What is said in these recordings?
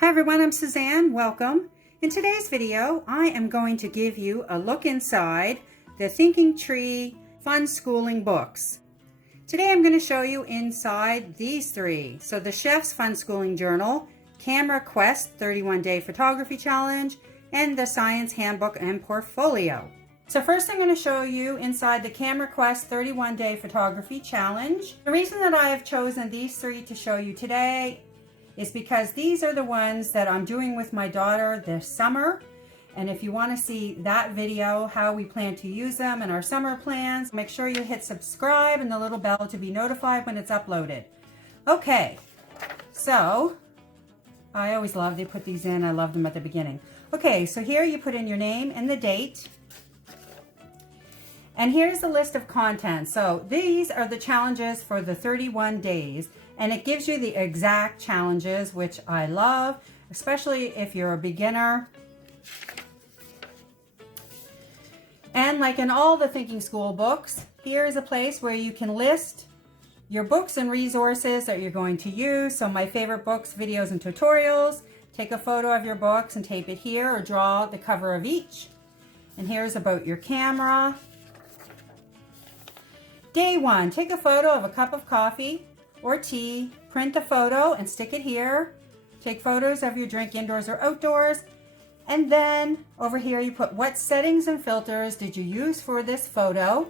Hi everyone, I'm Suzanne. Welcome. In today's video, I am going to give you a look inside the Thinking Tree Fun Schooling books. Today I'm going to show you inside these three. So the Chef's Fun Schooling Journal, Camera Quest 31-Day Photography Challenge, and the Science Handbook and Portfolio. So first I'm going to show you inside the Camera Quest 31-Day Photography Challenge. The reason that I have chosen these three to show you today is because these are the ones that I'm doing with my daughter this summer. And if you want to see that video, how we plan to use them and our summer plans, make sure you hit subscribe and the little bell to be notified when it's uploaded. Okay, so I always love, they put these in, I love them at the beginning. Okay, so here you put in your name and the date. And here's the list of content. So these are the challenges for the 31 days. And it gives you the exact challenges, which I love, especially if you're a beginner. And like in all the Thinking School books, here is a place where you can list your books and resources that you're going to use. So my favorite books, videos, and tutorials. Take a photo of your books and tape it here or draw the cover of each. And here's about your camera. Day 1, take a photo of a cup of coffee or tea, print the photo and stick it here. Take photos of your drink indoors or outdoors. And then over here you put what settings and filters did you use for this photo.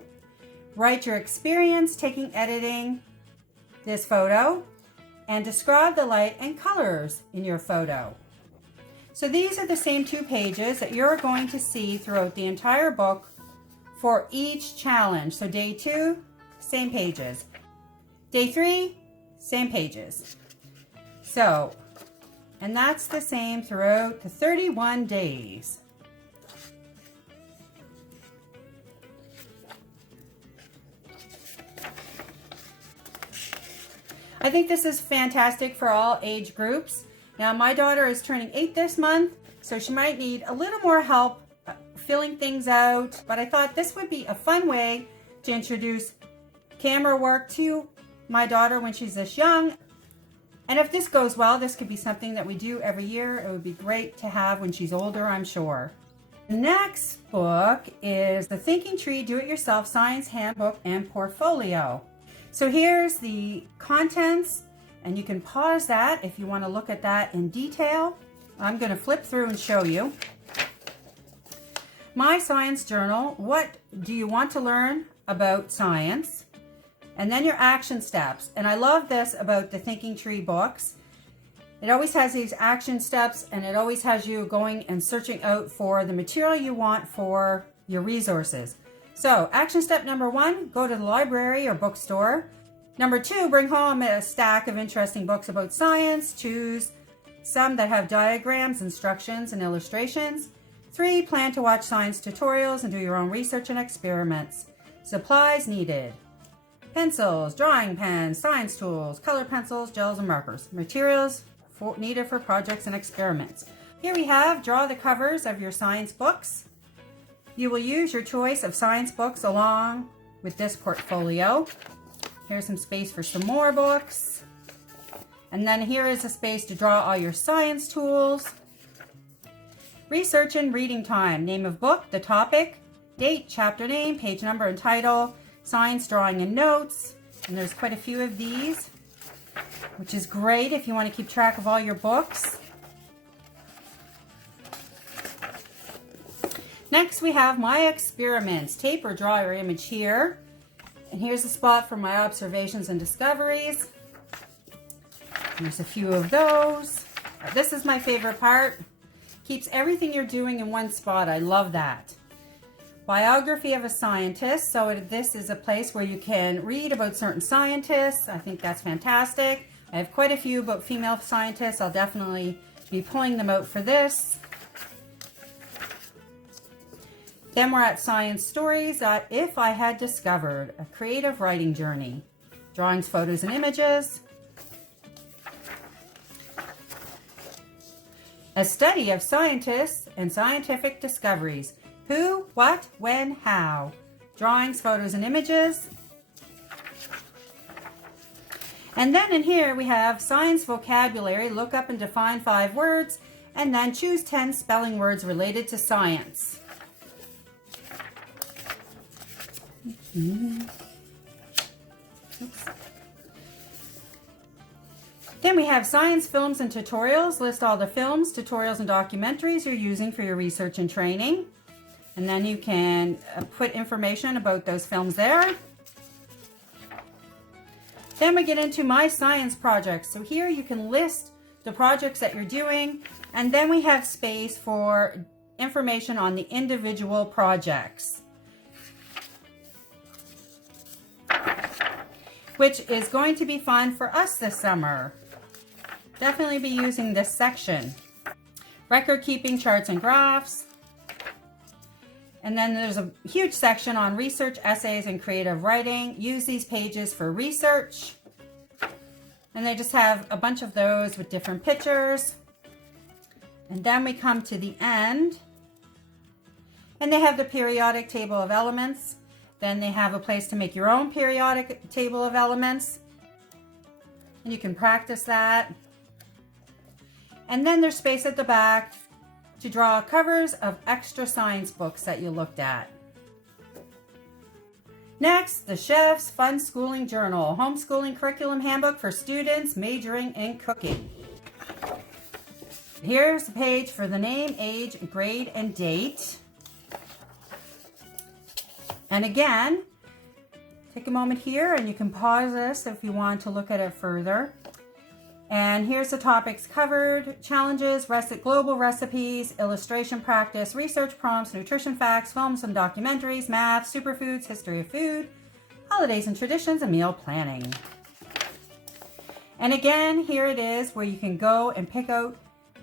Write your experience editing this photo and describe the light and colors in your photo. So these are the same 2 pages that you're going to see throughout the entire book for each challenge. So day 2, same pages. Day 3, same pages. So, and that's the same throughout the 31 days. I think this is fantastic for all age groups. Now my daughter is turning 8 this month, so she might need a little more help filling things out, but I thought this would be a fun way to introduce camera work to my daughter when she's this young. And if this goes well, this could be something that we do every year. It would be great to have when she's older, I'm sure. The next book is the Thinking Tree Do-It-Yourself Science Handbook and Portfolio. So here's the contents, and you can pause that if you want to look at that in detail. I'm going to flip through and show you. My science journal, what do you want to learn about science? And then your action steps. And I love this about the Thinking Tree books. It always has these action steps, and it always has you going and searching out for the material you want for your resources. So action step number 1, go to the library or bookstore. Number 2, bring home a stack of interesting books about science. Choose some that have diagrams, instructions, and illustrations. 3, plan to watch science tutorials and do your own research and experiments. Supplies needed. Pencils, drawing pens, science tools, color pencils, gels, and markers. Materials needed for projects and experiments. Here we have, draw the covers of your science books. You will use your choice of science books along with this portfolio. Here's some space for some more books. And then here is a space to draw all your science tools. Research and reading time. Name of book, the topic, date, chapter name, page number, and title. Science, drawing, and notes. And there's quite a few of these, which is great if you want to keep track of all your books. Next we have my experiments. Tape or draw your image here. And here's a spot for my observations and discoveries. There's a few of those. This is my favorite part. Keeps everything you're doing in one spot. I love that. Biography of a scientist. So this is a place where you can read about certain scientists. I think that's fantastic. I have quite a few about female scientists. I'll definitely be pulling them out for this. Then we're at Science Stories at If I Had Discovered, a creative writing journey. Drawings, photos, and images. A study of scientists and scientific discoveries. Who, what, when, how. Drawings, photos, and images. And then in here we have science vocabulary. Look up and define 5 words, and then choose 10 spelling words related to science. Oops. Then we have science films and tutorials. List all the films, tutorials, and documentaries you're using for your research and training. And then you can put information about those films there. Then we get into my science projects. So here you can list the projects that you're doing, and then we have space for information on the individual projects, which is going to be fun for us this summer. Definitely be using this section. Record keeping, charts and graphs. And then there's a huge section on research, essays, and creative writing. Use these pages for research. And they just have a bunch of those with different pictures. And then we come to the end. And they have the periodic table of elements. Then they have a place to make your own periodic table of elements. And you can practice that. And then there's space at the back to draw covers of extra science books that you looked at. Next, the Chef's Fun Schooling Journal, Homeschooling Curriculum Handbook for Students Majoring in Cooking. Here's the page for the name, age, grade, and date. And again, take a moment here and you can pause this if you want to look at it further. And here's the topics covered: challenges, global recipes, illustration practice, research prompts, nutrition facts, films and documentaries, math, superfoods, history of food, holidays and traditions, and meal planning. And again, here it is where you can go and pick out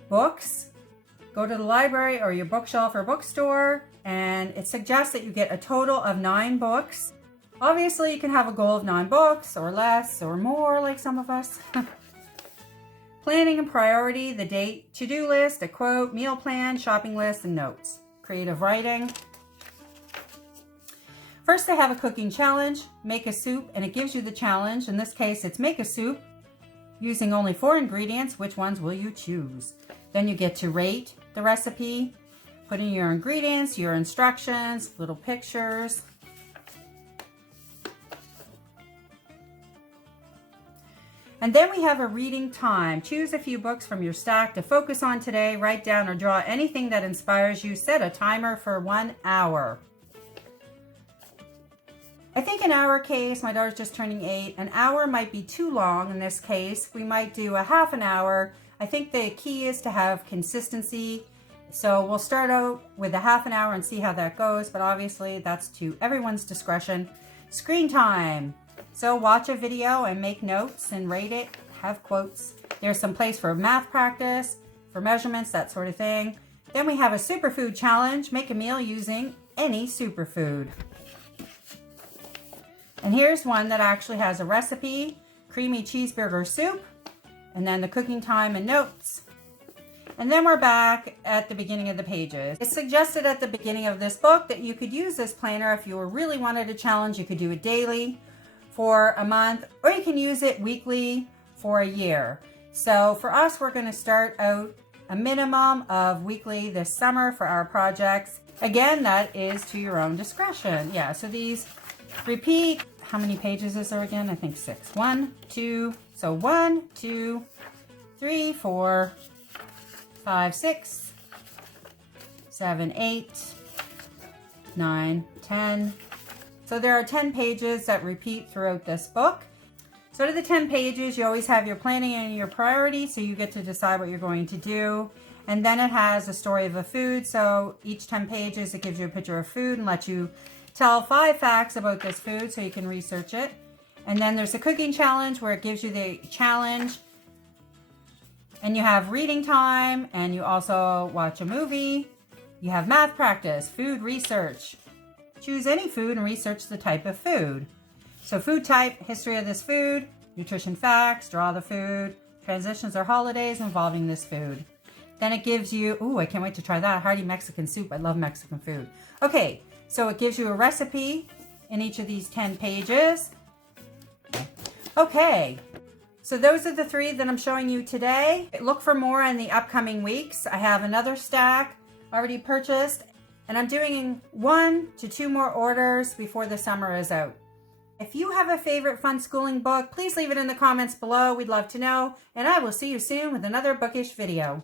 books. Go to the library or your bookshelf or bookstore, and it suggests that you get a total of 9 books. Obviously, you can have a goal of 9 books or less or more, like some of us. Planning and priority, the date, to-do list, a quote, meal plan, shopping list, and notes. Creative writing. First, they have a cooking challenge, make a soup, and it gives you the challenge. In this case, it's make a soup using only 4 ingredients. Which ones will you choose? Then you get to rate the recipe, put in your ingredients, your instructions, little pictures. And then we have a reading time. Choose a few books from your stack to focus on today. Write down or draw anything that inspires you. Set a timer for 1 hour. I think in our case, my daughter's just turning 8. An hour might be too long in this case. We might do a half an hour. I think the key is to have consistency. So we'll start out with a half an hour and see how that goes. But obviously that's to everyone's discretion. Screen time. So watch a video and make notes and rate it, have quotes. There's some place for math practice, for measurements, that sort of thing. Then we have a superfood challenge, make a meal using any superfood. And here's one that actually has a recipe, creamy cheeseburger soup, and then the cooking time and notes. And then we're back at the beginning of the pages. It's suggested at the beginning of this book that you could use this planner if you really wanted a challenge. You could do it daily for a month, or you can use it weekly for a year. So for us, we're going to start out a minimum of weekly this summer for our projects. Again, that is to your own discretion. Yeah, so these repeat. How many pages is there again? I think 6. 1, 2, so 1, 2, 3, 4, 5, 6, 7, 8, 9, 10. So there are 10 pages that repeat throughout this book. So to the 10 pages, you always have your planning and your priority, so you get to decide what you're going to do. And then it has a story of a food. So each 10 pages, it gives you a picture of food and lets you tell 5 facts about this food so you can research it. And then there's a cooking challenge where it gives you the challenge. And you have reading time, and you also watch a movie. You have math practice, food research. Choose any food and research the type of food. So food type, history of this food, nutrition facts, draw the food, transitions or holidays involving this food. Then it gives you, ooh, I can't wait to try that, hearty Mexican soup. I love Mexican food. Okay, so it gives you a recipe in each of these 10 pages. Okay, So those are the 3 that I'm showing you today. Look for more in the upcoming weeks. I have another stack already purchased, and I'm doing 1 to 2 more orders before the summer is out. If you have a favorite fun schooling book, please leave it in the comments below. We'd love to know, and I will see you soon with another bookish video.